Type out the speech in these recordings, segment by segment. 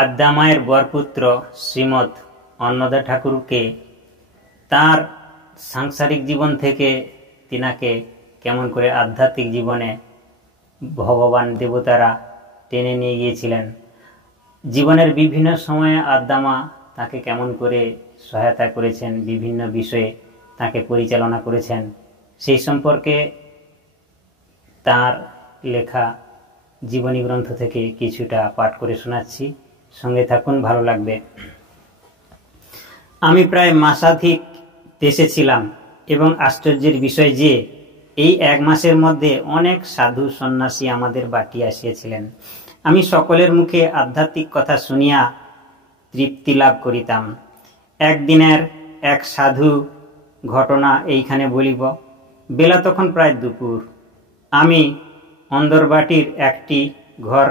আদ্যা মায়ের বরপুত্র শ্রীমৎ অন্নদা ঠাকুরকে তার সাংসারিক জীবন থেকে তিনাকে কেমন করে আধ্যাত্মিক জীবনে ভগবান দেবতারা টেনে নিয়ে গিয়েছিলেন। জীবনের বিভিন্ন সময়ে আদ্যা মা তাকে কেমন করে সহায়তা করেছেন, বিভিন্ন বিষয়ে তাকে পরিচালনা করেছেন, সেই সম্পর্কে তার লেখা জীবনী গ্রন্থ থেকে কিছুটা পাঠ করে শোনাচ্ছি। সঙ্গে থাকুন, ভালো লাগবে। আমি প্রায় মাসাধিক দেশে ছিলাম এবং আশ্চর্যের বিষয় যে এই এক মাসের মধ্যে অনেক সাধু সন্ন্যাসী আমাদের বাটি আসিয়াছিলেন। আমি সকলের মুখে আধ্যাত্মিক কথা শুনিয়া তৃপ্তি লাভ করিতাম। একদিনের এক সাধু ঘটনা এইখানে বলিব। বেলা তখন প্রায় দুপুর। আমি অন্দরবাটির একটি ঘর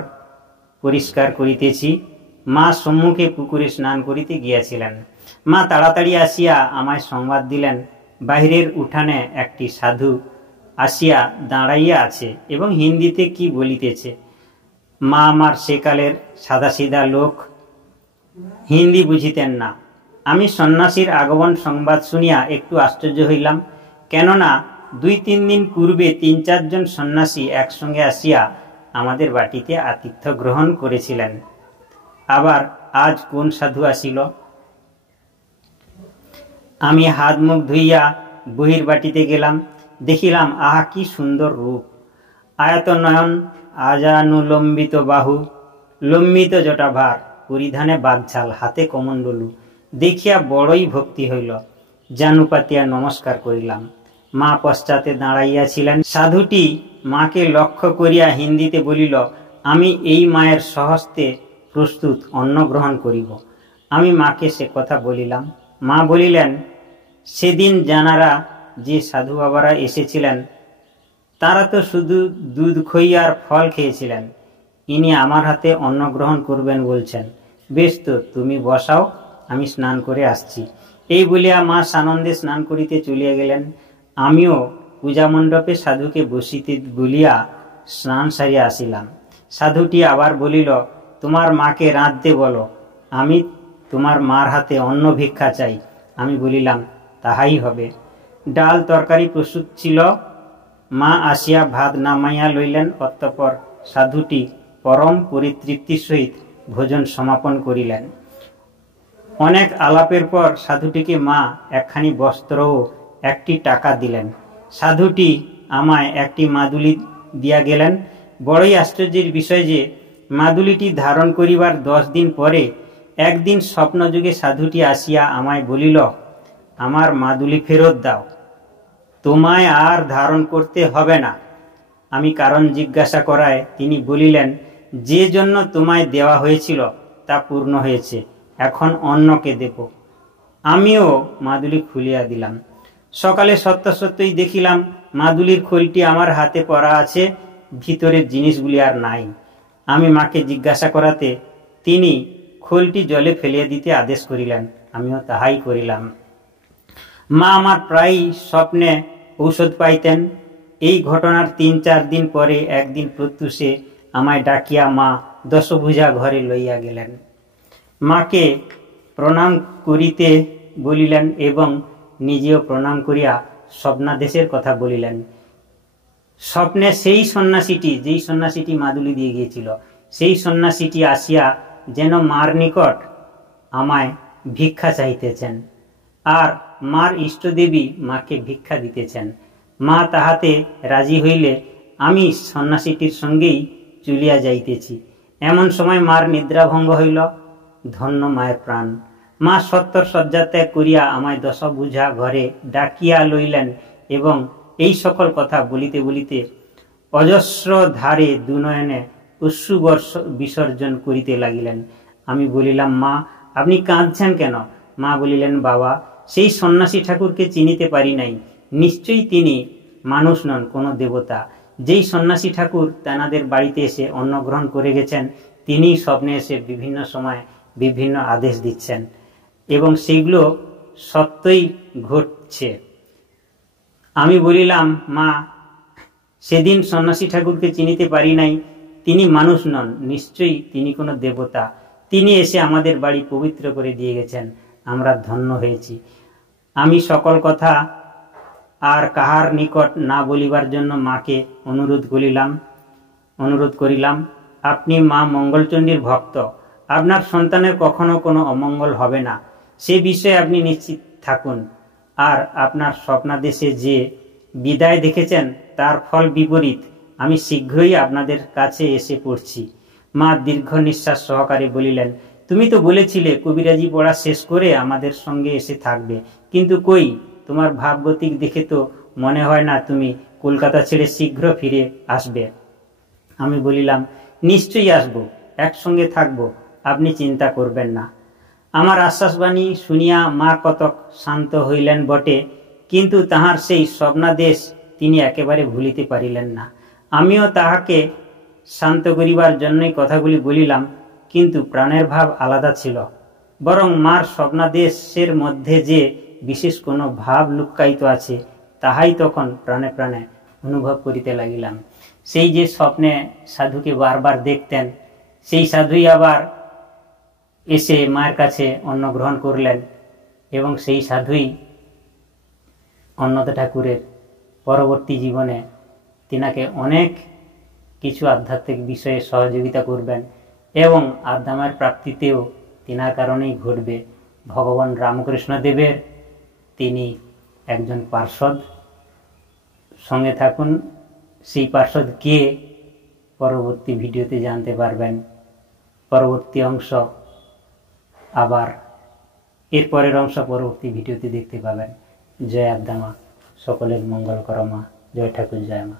পরিষ্কার করিতেছি। মা সম্মুখে পুকুরে স্নান করিতে গিয়াছিলেন। মা তাড়াতাড়ি আসিয়া আমায় সংবাদ দিলেন, বাহিরের উঠানে একটি সাধু আসিয়া দাঁড়াইয়া আছে এবং হিন্দিতে কি বলিতেছে। মা আমার সেকালের সাদাসিধা লোক, হিন্দি বুঝিতেন না। আমি সন্ন্যাসীর আগমন সংবাদ শুনিয়া একটু আশ্চর্য হইলাম, কেননা 2-3 দিন পূর্বে 3-4 জন সন্ন্যাসী একসঙ্গে আসিয়া আমাদের বাটিতে আতিথ্য গ্রহণ করেছিলেন। আবার আজ কোন সাধু আসিল? আমি হাত মুখ ধুইয়া বহির বাটিতে গেলাম। দেখিলাম, আহা কি সুন্দর রূপ! আয়ত নয়ন, আজানুলম্বিত বাহু, লম্বিত জটাভার, পরিধানে বাগঝাল, হাতে কমণ্ডলু। দেখিয়া বড়ই ভক্তি হইল। জানু পাতিয়া নমস্কার করিলাম। মা পশ্চাতে দাঁড়াইয়াছিলেন। সাধুটি মাকে লক্ষ্য করিয়া হিন্দিতে বলিল, আমি এই মায়ের স্বহস্তে প্রস্তুত অন্ন গ্রহণ করিব। আমি মাকে সে কথা বলিলাম। মা বলিলেন, সেদিন জানারা যে সাধু বাবারা এসেছিলেন তারা তো শুধু দুধ খই আর ফল খেয়েছিলেন, ইনি আমার হাতে অন্ন গ্রহণ করবেন বলছেন। বেশ তো, তুমি বসাও, আমি স্নান করে আসছি। এই বলিয়া মা সানন্দে স্নান করিতে চলিয়া গেলেন। আমিও পূজা মণ্ডপে সাধুকে বসিতে বলিয়া স্নান সারিয়া আসিলাম। সাধুটি আবার বলিল, তোমার মাকে রাঁধতে বলো, আমি তোমার মার হাতে অন্ন ভিক্ষা চাই। আমি বলিলাম, তাহাই হবে। ডাল তরকারি প্রস্তুত ছিল। মা আসিয়া ভাত নামাইয়া লইলেন। অতঃপর সাধুটি পরম পরিতৃপ্তির সহিত ভোজন সমাপন করিলেন। অনেক আলাপের পর সাধুটিকে মা একখানি বস্ত্র ও একটি টাকা দিলেন। সাধুটি আমায় একটি মাদুলি দিয়া গেলেন। বড়ই আশ্চর্যের বিষয় যে মাদুলিটি ধারণ করিবার 10 দিন পরে একদিন স্বপ্নযুগে সাধুটি আসিয়া আমায় বলিল, আমার মাদুলি ফেরত দাও, তোমায় আর ধারণ করতে হবে না। আমি কারণ জিজ্ঞাসা করায় তিনি বলিলেন, যে জন্য তোমায় দেওয়া হয়েছিল তা পূর্ণ হয়েছে, এখন অন্যকে দেব। আমিও মাদুলি খুলিয়া দিলাম। সকালে সত্যই দেখিলাম মাদুলির খোলটি আমার হাতে পড়া আছে, ভিতরের জিনিসগুলি আর নাই। আমি মাকে জিজ্ঞাসা করাতে তিনি খোলটি জলে ফেলিয়া দিতে আদেশ করিলেন। আমিও তাহাই করিলাম। মা আমার প্রায় স্বপ্নে ঔষধ পাইতেন। এই ঘটনার 3-4 দিন পরে একদিন প্রত্যুষে আমায় ডাকিয়া মা দশভুজা ঘরে লইয়া গেলেন। মাকে প্রণাম করিতে বলিলেন এবং নিজেও প্রণাম করিয়া স্বপ্নাদেশের কথা বলিলেন। স্বপ্নে সেই সন্ন্যাসীটি, যেই সন্ন্যাসীটি মাদুলি দিয়ে গিয়েছিল, সেই সন্ন্যাসীটি আসিয়া যেন মার নিকট আমায় ভিক্ষা চাইতেছেন আর মার ইষ্টদেবী মাকে ভিক্ষা দিতেছেন। মা তাহাতে রাজি হইলে আমি সন্ন্যাসীটির সঙ্গেই চলিয়া যাইতেছি। এমন সময় মার নিদ্রাভঙ্গ হইল। ধন্য মায়ের প্রাণ! মা সত্তর শয্যা ত্যাগ করিয়া আমায় দশভুজা ঘরে ডাকিয়া লইলেন এবং এই সকল কথা বলিতে বলিতে অজস্র ধারে দুনয়নে অশ্রু বিসর্জন করিতে লাগিলেন। আমি বলিলাম, মা আপনি কাঁদছেন কেন? মা বলিলেন, বাবা, সেই সন্ন্যাসী ঠাকুরকে চিনিতে পারি নাই। নিশ্চয়ই তিনি মানুষ নন, কোনো দেবতা। যেই সন্ন্যাসী ঠাকুর তেনাদের বাড়িতে এসে অন্ন গ্রহণ করে গেছেন, তিনি স্বপ্নে এসে বিভিন্ন সময় বিভিন্ন আদেশ দিচ্ছেন এবং সেগুলো সত্যই ঘটছে। আমি বলিলাম, মা সেদিন সন্ন্যাসী ঠাকুরকে চিনিতে পারি নাই, তিনি মানুষ নন, নিশ্চয়ই তিনি কোনো দেবতা। তিনি এসে আমাদের বাড়ি পবিত্র করে দিয়ে গেছেন। আমরা ধন্য হয়েছি। আমি সকল কথা আর কাহার নিকট না বলিবার জন্য মাকে অনুরোধ করিলাম। আপনি মা মঙ্গলচণ্ডীর ভক্ত, আপনার সন্তানের কখনো কোনো অমঙ্গল হবে না, সে বিষয়ে আপনি নিশ্চিত থাকুন। আর আপনার স্বপ্নাদেশে যে বিদায় দেখেছেন তার ফল বিপরীত। আমি শীঘ্রই আপনাদের কাছে এসে পড়ছি। মা দীর্ঘ নিঃশ্বাস সহকারে বলিলেন, তুমি তো বলেছিলে কবিরাজি পড়া শেষ করে আমাদের সঙ্গে এসে থাকবে, কিন্তু কই, তোমার ভাবগতিক দেখে তো মনে হয় না তুমি কলকাতা ছেড়ে শীঘ্র ফিরে আসবে। আমি বলিলাম, নিশ্চয়ই আসব, একসঙ্গে থাকব, আপনি চিন্তা করবেন না। আমার আশ্বাসবাণী শুনিয়া মা কতক শান্ত হইলেন বটে, কিন্তু তাহার সেই স্বপ্নাদেশ তিনি একেবারে ভুলিতে পারিলেন না। আমিও তাহাকে শান্ত করিবার জন্যই কথাগুলি বলিলাম, কিন্তু প্রাণের ভাব আলাদা ছিল। বরং মার স্বপ্নাদেশের মধ্যে যে বিশেষ কোনো ভাব লুক্কায়িত আছে তাহাই তখন প্রাণে প্রাণে অনুভব করিতে লাগিলাম। সেই যে স্বপ্নে সাধুকে বারবার দেখতেন, সেই সাধুই আবার এসে মায়ের কাছে অন্ন গ্রহণ করলেন, এবং সেই সাধুই অন্নদা ঠাকুরের পরবর্তী জীবনে তিনাকে অনেক কিছু আধ্যাত্মিক বিষয়ে সহযোগিতা করবেন, এবং আদ্যামায়ের প্রাপ্তিতেও তিনার কারণেই ঘটবে। ভগবান রামকৃষ্ণ দেবের তিনি একজন পার্ষদ। সঙ্গে থাকুন, সেই পার্ষদ কে পরবর্তী ভিডিওতে জানতে পারবেন। পরবর্তী অংশ আবার এর পরের অংশ পরবর্তী ভিডিওতে দেখতে পাবেন। জয় আদ্যামা, সকলের মঙ্গল করো মা। জয় ঠাকুর, জয় মা।